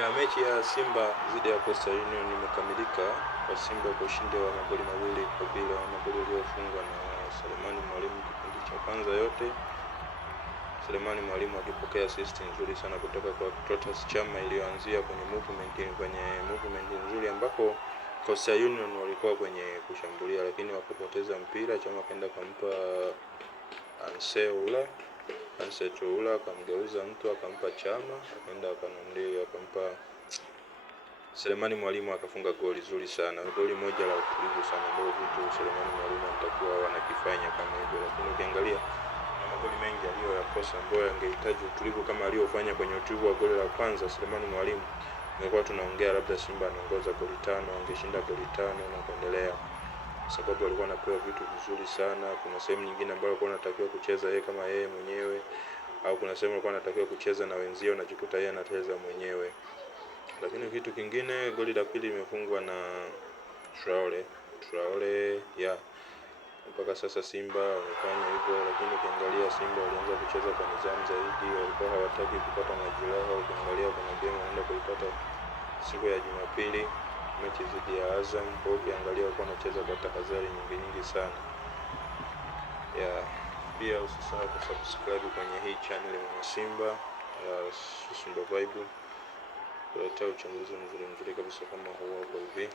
Ya mechi ya Simba dhidi ya Coastal Union imekamilika kwa Simba kwa ushindi wa magoli mawili kwa bila, magoli yaliyofungwa na Selemani Mwalimu kipindi cha kwanza yote. Selemani Mwalimu akipokea assist nzuri sana kutoka kwa Clatous Chama iliyoanzia kwenye movement nzuri ambapo Coastal Union walikuwa kwenye kushambulia lakini wakapoteza mpira. Chama kaenda kumpa Anseoula akamgeuza mtu akampa Chama, akaenda akampa Selemani Mwalimu akafunga goli zuri sana. Goli moja la utulivu sana ndio vitu Selemani Mwalimu anatakiwa wanakifanya kama hivyo, lakini ukiangalia na magoli mengi aliyoyakosa ambayo angehitaji utulivu kama aliyofanya kwenye utulivu wa goli la kwanza Selemani Mwalimu, nilikuwa tunaongea labda Simba anaongoza goli 5, angeshinda goli 5 na kuendelea, sababu alikuwa anapewa vitu vizuri sana. Kuna sehemu nyingine ambayo alikuwa anatakiwa kucheza yeye kama yeye mwenyewe, au kuna sehemu alikuwa anatakiwa kucheza na wenzio, unajikuta yeye anacheza mwenyewe. Lakini kitu kingine, goli la pili limefungwa na Traore ya mpaka sasa Simba wamefanya hivyo, lakini ukiangalia Simba walianza kucheza kwa nidhamu zaidi, walikuwa hawataki kupata majeraha. Ukiangalia kuna game wanaenda kuipata siku ya Jumapili, mechi dhidi ya Azam. Kwa hiyo ukiangalia walikuwa wanacheza kwa tahadhari nyingi sana. Ya pia usisahau kusubscribe kwenye hii channel ya Simba ya Simba Vibe, kuleta uchambuzi mzuri kabisa kama huo kwa hivi.